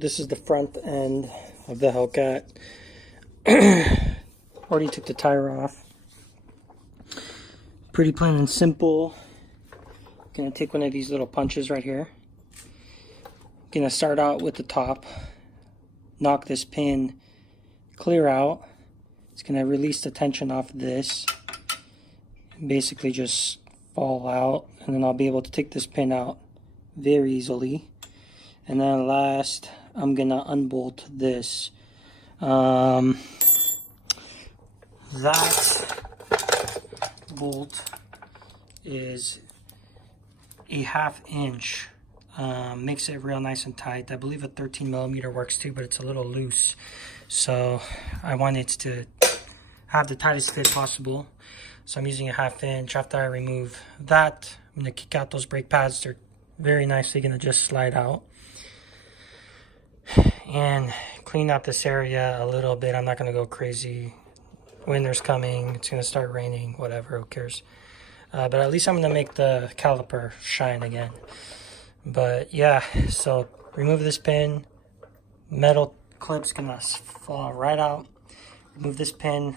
this is the front end of the Hellcat. Already took the tire off. Pretty plain and simple. Gonna take one of these little punches right here. Gonna start out with the top. Knock this pin clear out. It's gonna release the tension off of this. Basically just fall out, and then I'll be able to take this pin out very easily. And then last, I'm gonna unbolt this. That bolt is a 1/2 inch. Makes it real nice and tight. I believe a 13mm works too, but it's a little loose. So I want it to have the tightest fit possible. So I'm using a 1/2 inch. After I remove that, I'm gonna kick out those brake pads. They're very nicely gonna just slide out. And clean out this area a little bit. I'm not gonna go crazy. Winter's coming, it's gonna start raining, whatever, who cares. But at least I'm gonna make the caliper shine again. But yeah, so remove this pin. Metal clip's gonna fall right out. Remove this pin,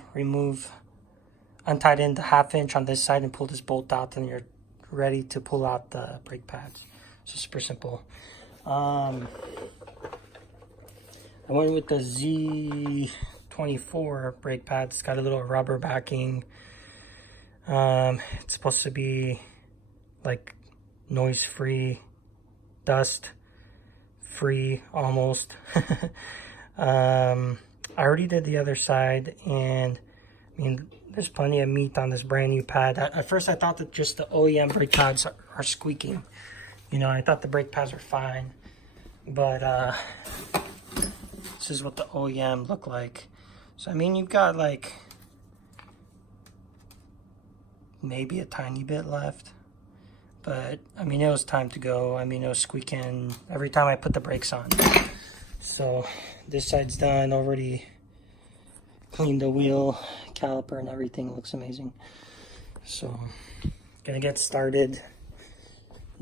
untighten the 1/2 inch on this side and pull this bolt out, and you're ready to pull out the brake pads. So super simple. I went with the Z24 brake pads. It's got a little rubber backing. It's supposed to be like noise free, dust free almost. I already did the other side, and I mean, there's plenty of meat on this brand new pad. At first I thought that just the OEM brake pads are squeaking. You know, I thought the brake pads were fine, but this is what the OEM look like. So I mean, you've got like maybe a tiny bit left, but I mean, it was time to go. I mean, it was squeaking every time I put the brakes on. So this side's done. Already cleaned the wheel, caliper, and everything. It looks amazing. So gonna get started.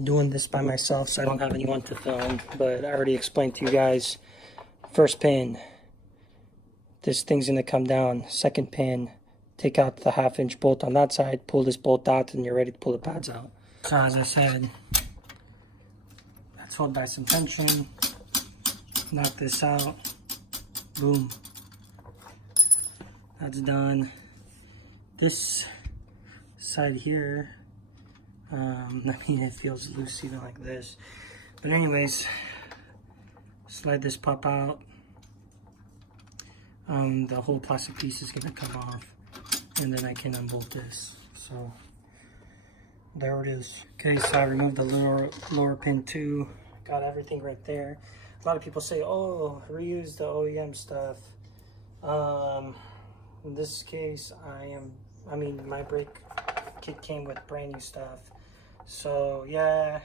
Doing this by myself, so I don't have anyone to film, but I already explained to you guys. First pin, this thing's gonna come down. Second pin, take out the 1/2 inch bolt on that side, pull this bolt out, and you're ready to pull the pads out. So as I said, let's hold by some tension, knock this out, boom, that's done. This side here, I mean, it feels loose even like this, but anyways, slide this pup out. The whole plastic piece is gonna come off, and then I can unbolt this. So there it is. Okay, so I removed the lower pin too. Got everything right there. A lot of people say, oh, reuse the OEM stuff. In this case, I mean, my brake kit came with brand new stuff. So yeah,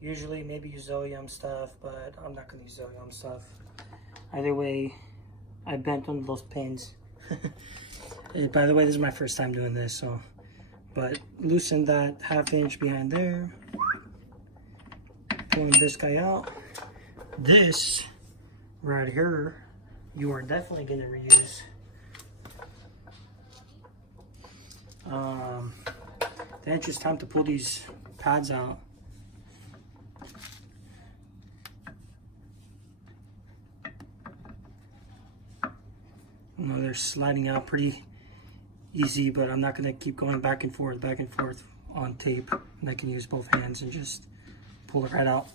usually maybe use OEM stuff, but I'm not gonna use OEM stuff. Either way, I bent one of those pins. By the way, this is my first time doing this, so, but loosen that 1/2 inch behind there. Pulling this guy out. This right here, you are definitely gonna reuse. Then it's just time to pull these pads out. You know, they're sliding out pretty easy, but I'm not gonna keep going back and forth on tape. And I can use both hands and just pull it right out.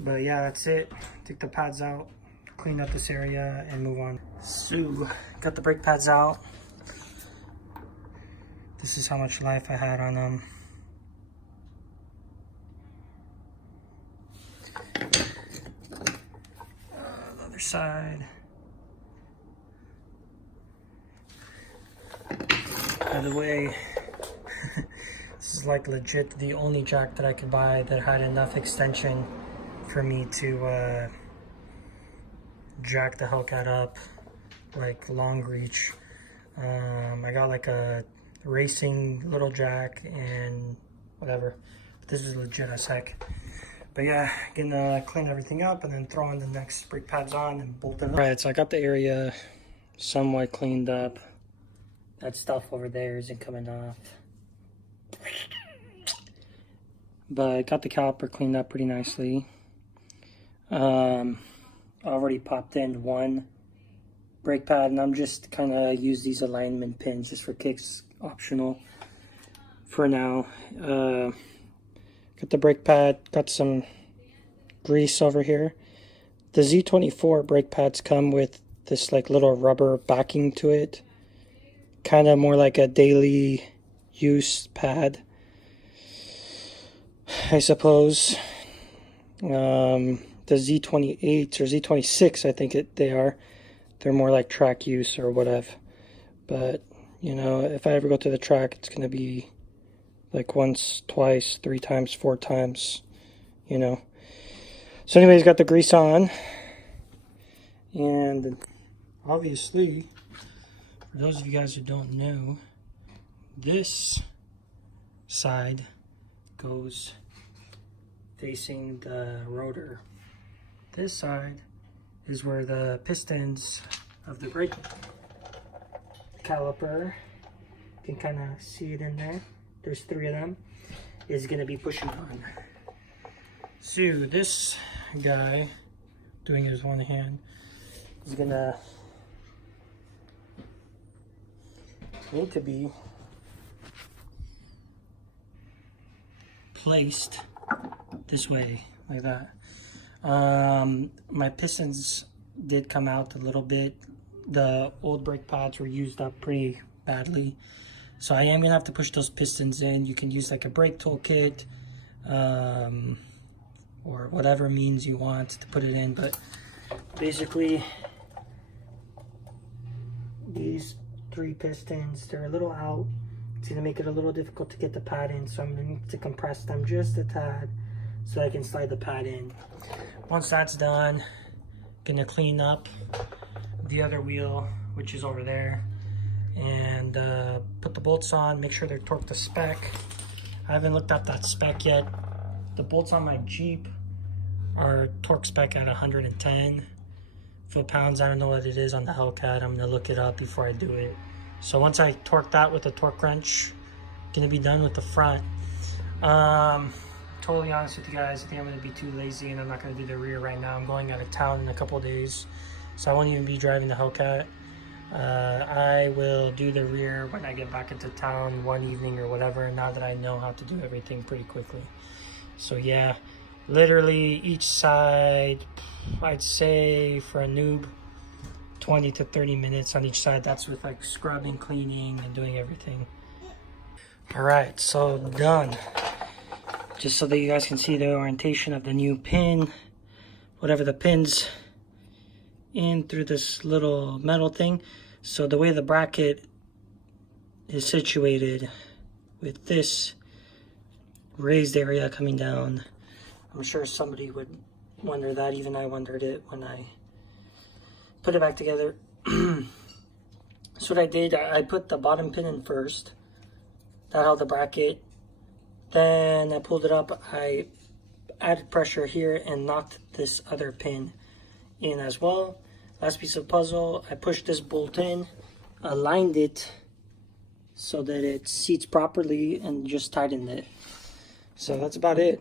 But yeah, that's it. Take the pads out, clean up this area, and move on. So, got the brake pads out. This is how much life I had on them. The other side. By the way, this is like legit the only jack that I could buy that had enough extension for me to jack the Hellcat up, like long reach. I got like a racing little jack and whatever. But this is legit as heck. But yeah, gonna clean everything up and then throw on the next brake pads on and bolt them up. All right, so I got the area somewhat cleaned up. That stuff over there isn't coming off. But I got the caliper cleaned up pretty nicely. I already popped in one brake pad, and I'm just kind of use these alignment pins just for kicks, optional for now. Got the brake pad, got some grease over here. The Z24 brake pads come with this like little rubber backing to it, kind of more like a daily use pad, I suppose. The Z28 or Z26, I think they're more like track use or whatever. But you know, if I ever go to the track, it's gonna be like once, twice, 3 times, 4 times, you know. So anyways, got the grease on, and obviously, for those of you guys who don't know, this side goes facing the rotor. This side is where the pistons of the brake caliper, you can kind of see it in there, there's 3 of them, is going to be pushing on. So this guy, doing his one hand, is going to need to be placed this way, like that. My pistons did come out a little bit. The old brake pads were used up pretty badly, so I am gonna have to push those pistons in. You can use like a brake tool kit, or whatever means you want to put it in, but basically these 3 pistons, they're a little out. It's gonna make it a little difficult to get the pad in, so I'm gonna need to compress them just a tad so I can slide the pad in. Once that's done, gonna clean up the other wheel, which is over there, and put the bolts on, make sure they're torqued to spec. I haven't looked up that spec yet. The bolts on my Jeep are torque spec at 110 foot-pounds. I don't know what it is on the Hellcat. I'm gonna look it up before I do it. So once I torque that with a torque wrench, gonna be done with the front. Totally honest with you guys, I think I'm gonna be too lazy and I'm not gonna do the rear right now. I'm going out of town in a couple of days, so I won't even be driving the Hellcat. I will do the rear when I get back into town one evening or whatever, now that I know how to do everything pretty quickly. So yeah, literally each side, I'd say for a noob, 20 to 30 minutes on each side. That's with like scrubbing, cleaning, and doing everything. All right, so done. Just so that you guys can see the orientation of the new pin, whatever the pin's in through this little metal thing. So the way the bracket is situated with this raised area coming down, I'm sure somebody would wonder that. Even I wondered it when I put it back together. So what I did, I put the bottom pin in first. That held the bracket. Then I pulled it up. I added pressure here and knocked this other pin in as well. Last piece of the puzzle, I pushed this bolt in, aligned it so that it seats properly, and just tightened it. So that's about it.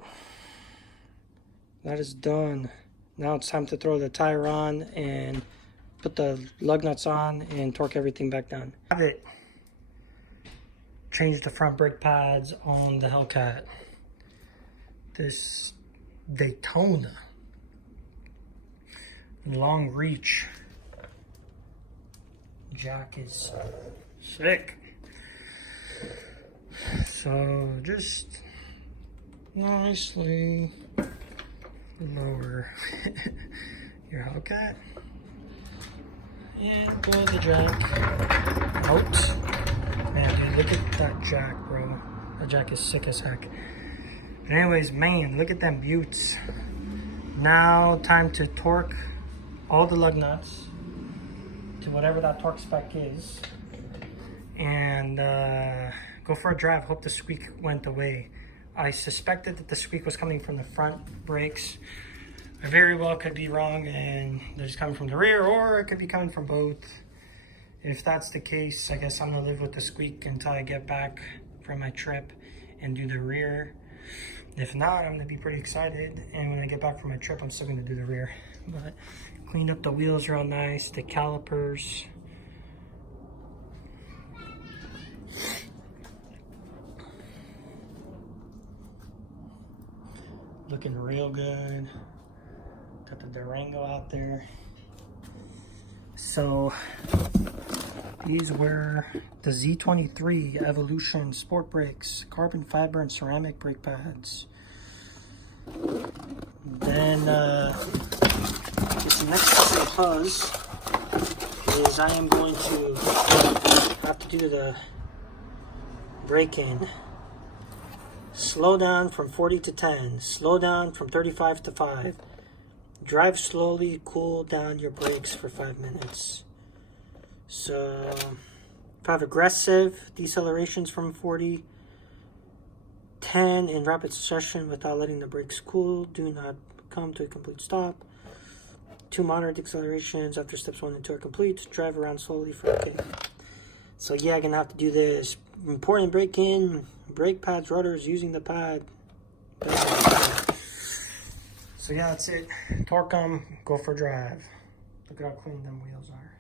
That is done. Now it's time to throw the tire on and put the lug nuts on and torque everything back down. Have it. Changed the front brake pads on the Hellcat. This Daytona long reach jack is sick. So just nicely lower your Hellcat and pull the jack out. Man, dude, look at that jack, bro. That jack is sick as heck. But anyways, man, look at them buttes. Now time to torque all the lug nuts to whatever that torque spec is, and go for a drive. Hope the squeak went away. I suspected that the squeak was coming from the front brakes. I very well could be wrong and they're just coming from the rear, or it could be coming from both. If that's the case, I guess I'm gonna live with the squeak until I get back from my trip and do the rear. If not, I'm gonna be pretty excited, and when I get back from my trip, I'm still gonna do the rear. But cleaned up the wheels real nice, the calipers. Looking real good. Got the Durango out there. So these were the Z23 Evolution Sport Brakes, carbon fiber and ceramic brake pads. Then this next step cause is I am going to have to do the brake-in. Slow down from 40 to 10. Slow down from 35 to 5. Drive slowly, cool down your brakes for 5 minutes. So, if I have aggressive decelerations from 40, 10 in rapid succession without letting the brakes cool, do not come to a complete stop. 2 moderate decelerations after steps 1 and 2 are complete, drive around slowly for okay. So yeah, I'm gonna have to do this. Important break-in, brake pads, rotors, using the pad. So yeah, that's it. Torque them, go for a drive. Look at how clean them wheels are.